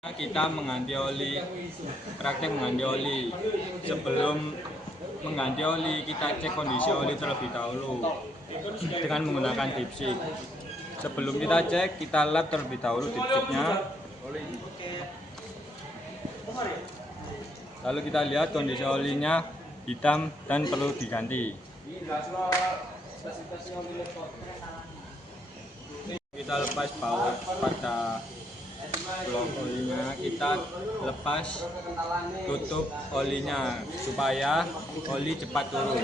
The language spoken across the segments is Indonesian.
Kita mengganti oli, praktek mengganti oli. Sebelum mengganti oli, kita cek kondisi oli terlebih dahulu dengan menggunakan dipstick. Sebelum kita cek, kita lap terlebih dahulu dipsticknya. Lalu kita lihat kondisi olinya hitam dan perlu diganti. Kita lepas baut pada blok olinya, kita lepas tutup olinya supaya oli cepat turun.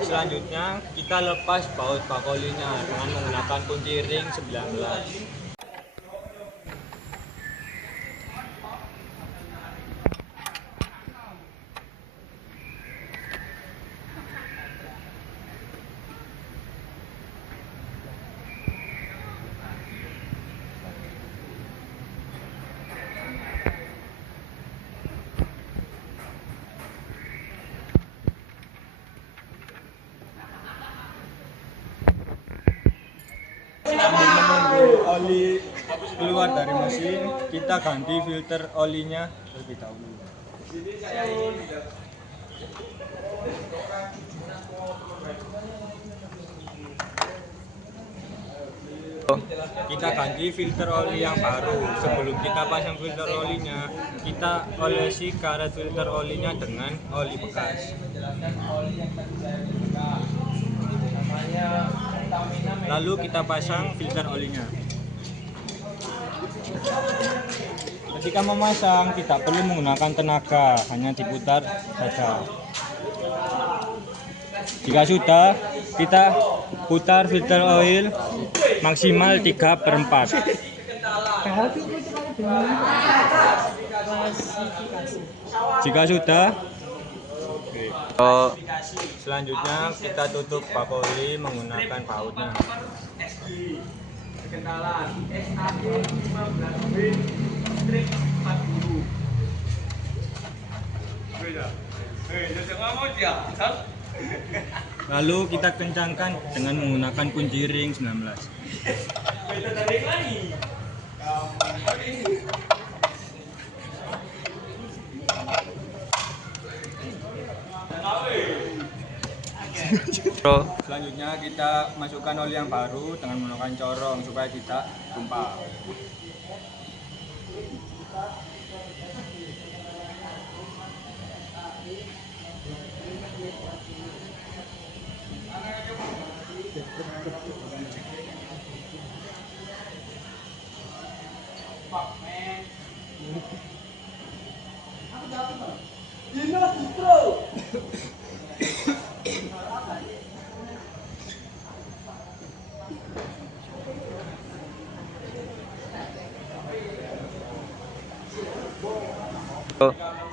Selanjutnya kita lepas baut bak olinya dengan menggunakan kunci ring 19. Sambil menunggu oli keluar dari mesin, kita ganti filter olinya terlebih dahulu. Kita ganti filter oli yang baru. Sebelum kita pasang filter olinya, kita olesi karet filter olinya dengan oli bekas. Lalu kita pasang filter olinya. Ketika memasang tidak perlu menggunakan tenaga, hanya diputar saja. Jika sudah, kita putar filter oil maksimal 3/4. Jika sudah, selanjutnya kita tutup bak oli menggunakan bautnya. Lalu kita kencangkan dengan menggunakan kunci ring 19. Selanjutnya kita masukkan oli yang baru dengan menggunakan corong supaya tidak tumpah.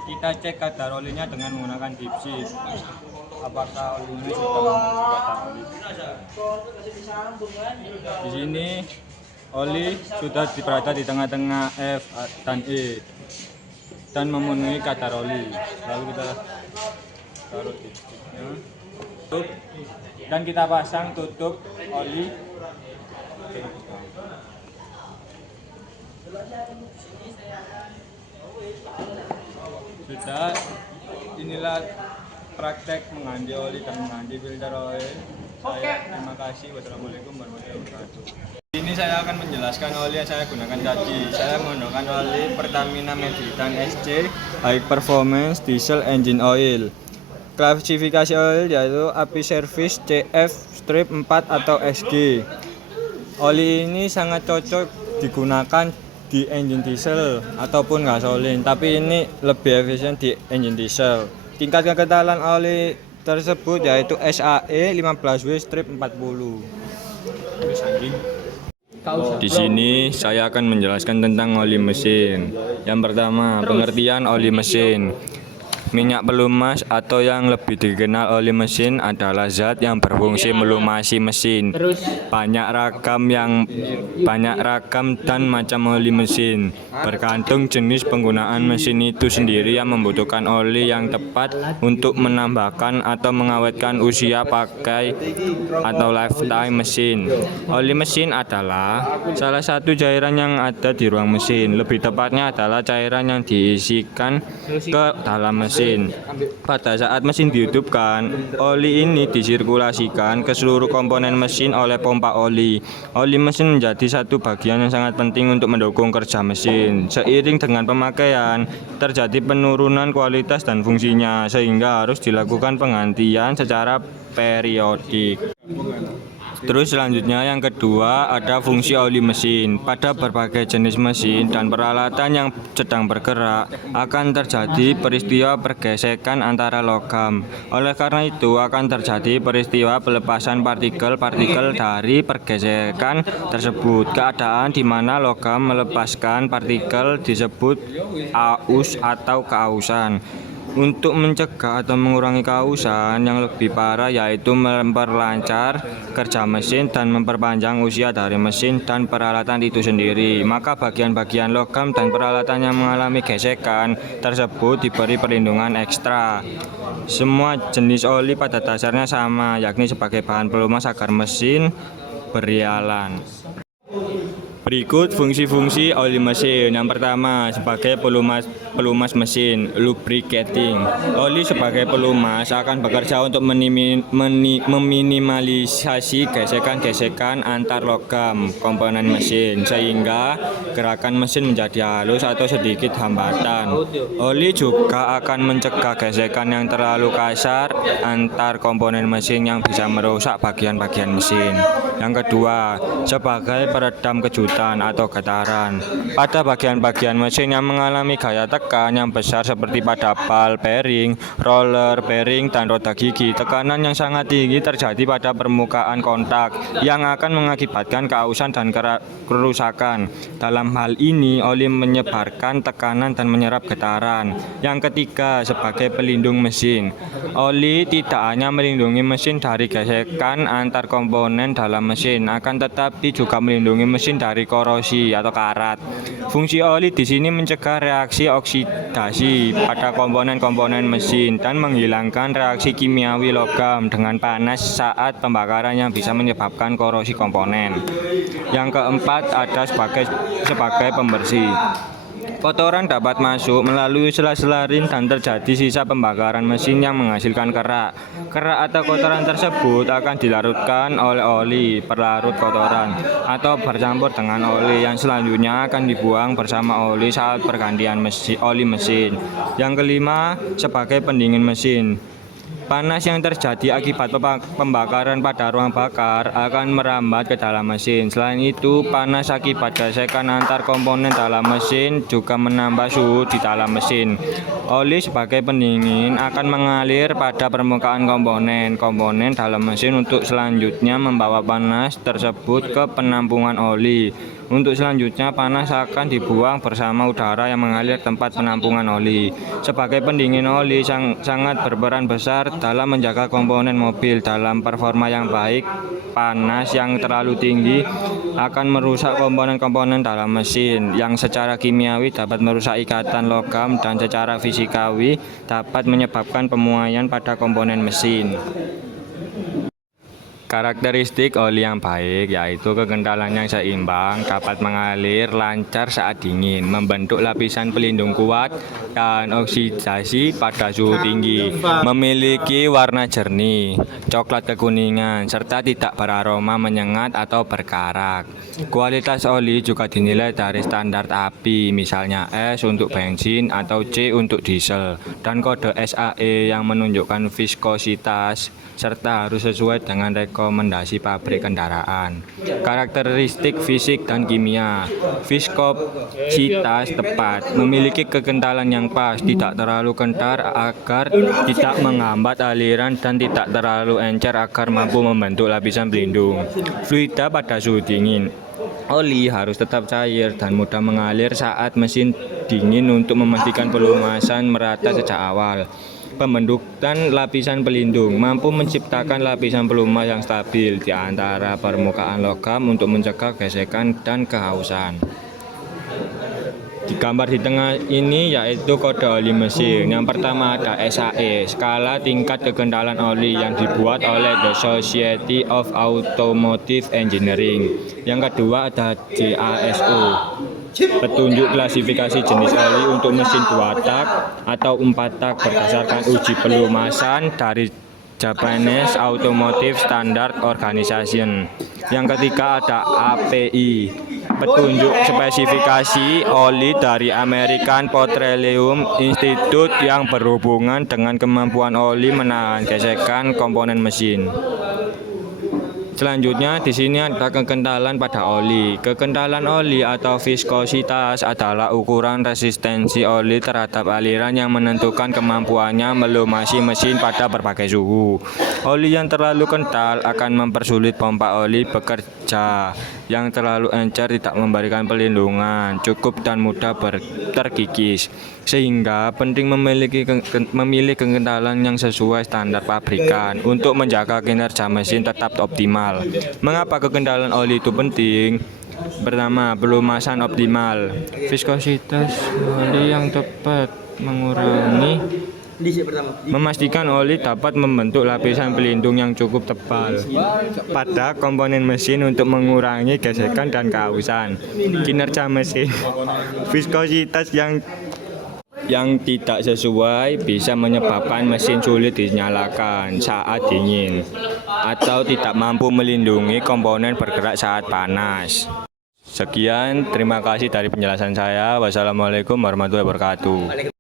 Kita cek kadar olinya dengan menggunakan dipstick. Apakah olinya sudah memenuhi kadar oli? Di sini oli sudah berada di tengah-tengah F dan E dan memenuhi kadar oli. Lalu kita taruh dipsticknya dan kita pasang tutup oli. Sudah, inilah praktek mengganti oli dan mengganti filter oil. Terima kasih. Wassalamualaikum warahmatullahi wabarakatuh. Ini saya akan menjelaskan oli yang saya gunakan tadi. Saya menggunakan oli Pertamina Medritan SC High Performance Diesel Engine Oil. Klasifikasi oil yaitu API Service CF strip 4 atau SG. Oli ini sangat cocok digunakan di engine diesel ataupun gasolin, tapi ini lebih efisien di engine diesel. Tingkat kekentalan oli tersebut yaitu SAE 15W strip 40. Di sini saya akan menjelaskan tentang oli mesin. Yang pertama, pengertian oli mesin. Minyak pelumas atau yang lebih dikenal oli mesin adalah zat yang berfungsi melumasi mesin. Banyak ragam dan macam oli mesin. Bergantung jenis penggunaan mesin itu sendiri yang membutuhkan oli yang tepat untuk menambahkan atau mengawetkan usia pakai atau lifetime mesin. Oli mesin adalah salah satu cairan yang ada di ruang mesin. Lebih tepatnya adalah cairan yang diisikan ke dalam mesin. Pada saat mesin dihidupkan, oli ini disirkulasikan ke seluruh komponen mesin oleh pompa oli. Oli mesin menjadi satu bagian yang sangat penting untuk mendukung kerja mesin. Seiring dengan pemakaian, terjadi penurunan kualitas dan fungsinya, sehingga harus dilakukan penggantian secara periodik. Terus selanjutnya yang kedua ada fungsi oli mesin. Pada berbagai jenis mesin dan peralatan yang sedang bergerak akan terjadi peristiwa pergesekan antara logam. Oleh karena itu akan terjadi peristiwa pelepasan partikel-partikel dari pergesekan tersebut. Keadaan di mana logam melepaskan partikel disebut aus atau keausan. Untuk mencegah atau mengurangi keausan yang lebih parah yaitu memperlancar kerja mesin dan memperpanjang usia dari mesin dan peralatan itu sendiri, maka bagian-bagian logam dan peralatan yang mengalami gesekan tersebut diberi perlindungan ekstra. Semua jenis oli pada dasarnya sama, yakni sebagai bahan pelumas agar mesin berjalan. Berikut fungsi-fungsi oli mesin. Yang pertama, sebagai pelumas mesin, lubricating. Oli sebagai pelumas akan bekerja untuk meminimalisasi gesekan-gesekan antar logam komponen mesin, sehingga gerakan mesin menjadi halus atau sedikit hambatan. Oli juga akan mencegah gesekan yang terlalu kasar antar komponen mesin yang bisa merusak bagian-bagian mesin. Yang kedua, sebagai peredam kejutan atau getaran. Pada bagian-bagian mesin yang mengalami gaya tekan yang besar seperti pada bal bearing, roller bearing, dan roda gigi, tekanan yang sangat tinggi terjadi pada permukaan kontak yang akan mengakibatkan keausan dan kerusakan. Dalam hal ini, oli menyebarkan tekanan dan menyerap getaran. Yang ketiga, sebagai pelindung mesin. Oli tidak hanya melindungi mesin dari gesekan antar komponen dalam mesin, akan tetapi juga melindungi mesin dari korosi atau karat. Fungsi oli di sini mencegah reaksi oksidasi pada komponen-komponen mesin dan menghilangkan reaksi kimiawi logam dengan panas saat pembakaran yang bisa menyebabkan korosi komponen. Yang keempat ada sebagai pembersih. Kotoran dapat masuk melalui sela-sela ring dan terjadi sisa pembakaran mesin yang menghasilkan kerak. Kerak atau kotoran tersebut akan dilarutkan oleh oli pelarut kotoran atau bercampur dengan oli yang selanjutnya akan dibuang bersama oli saat pergantian oli mesin. Yang kelima, sebagai pendingin mesin. Panas yang terjadi akibat pembakaran pada ruang bakar akan merambat ke dalam mesin. Selain itu, panas akibat gesekan antar komponen dalam mesin juga menambah suhu di dalam mesin. Oli sebagai pendingin akan mengalir pada permukaan komponen dalam mesin untuk selanjutnya membawa panas tersebut ke penampungan oli. Untuk selanjutnya, panas akan dibuang bersama udara yang mengalir tempat penampungan oli. Sebagai pendingin oli sangat berperan besar dalam menjaga komponen mobil dalam performa yang baik. Panas yang terlalu tinggi akan merusak komponen-komponen dalam mesin yang secara kimiawi dapat merusak ikatan logam dan secara fisikawi dapat menyebabkan pemuaian pada komponen mesin. Karakteristik oli yang baik yaitu kekentalan yang seimbang, dapat mengalir lancar saat dingin, membentuk lapisan pelindung kuat, dan oksidasi pada suhu tinggi, memiliki warna jernih, coklat kekuningan, serta tidak beraroma menyengat atau berkarat. Kualitas oli juga dinilai dari standar API, misalnya S untuk bensin atau C untuk diesel, dan kode SAE yang menunjukkan viskositas, serta harus sesuai dengan rekor rekomendasi pabrik kendaraan. Karakteristik fisik dan kimia. Viskositas tepat, memiliki kekentalan yang pas, tidak terlalu kental agar tidak menghambat aliran dan tidak terlalu encer agar mampu membentuk lapisan pelindung. Fluida pada suhu dingin. Oli harus tetap cair dan mudah mengalir saat mesin dingin untuk memastikan pelumasan merata sejak awal. Pembentukan lapisan pelindung mampu menciptakan lapisan pelumas yang stabil di antara permukaan logam untuk mencegah gesekan dan kehausan. Di gambar di tengah ini yaitu kode oli mesin. Yang pertama ada SAE, skala tingkat kekentalan oli yang dibuat oleh The Society of Automotive Engineering. Yang kedua ada JASO, petunjuk klasifikasi jenis oli untuk mesin 2 tak atau 4 tak berdasarkan uji pelumasan dari Japanese Automotive Standard Organization. Yang ketiga ada API, petunjuk spesifikasi oli dari American Petroleum Institute yang berhubungan dengan kemampuan oli menahan gesekan komponen mesin. Selanjutnya di sini ada kekentalan pada oli. Kekentalan oli atau viskositas adalah ukuran resistensi oli terhadap aliran yang menentukan kemampuannya melumasi mesin pada berbagai suhu. Oli yang terlalu kental akan mempersulit pompa oli bekerja. Yang terlalu encer tidak memberikan perlindungan cukup dan mudah terkikis. Sehingga penting memilih kekentalan yang sesuai standar pabrikan untuk menjaga kinerja mesin tetap optimal. Mengapa kekentalan oli itu penting? Pertama, pelumasan optimal. Viskositas oli yang tepat memastikan oli dapat membentuk lapisan pelindung yang cukup tebal pada komponen mesin untuk mengurangi gesekan dan kehausan. Kinerja mesin. Viskositas yang tidak sesuai bisa menyebabkan mesin sulit dinyalakan saat dingin atau tidak mampu melindungi komponen bergerak saat panas. Sekian, terima kasih dari penjelasan saya. Wassalamualaikum warahmatullahi wabarakatuh.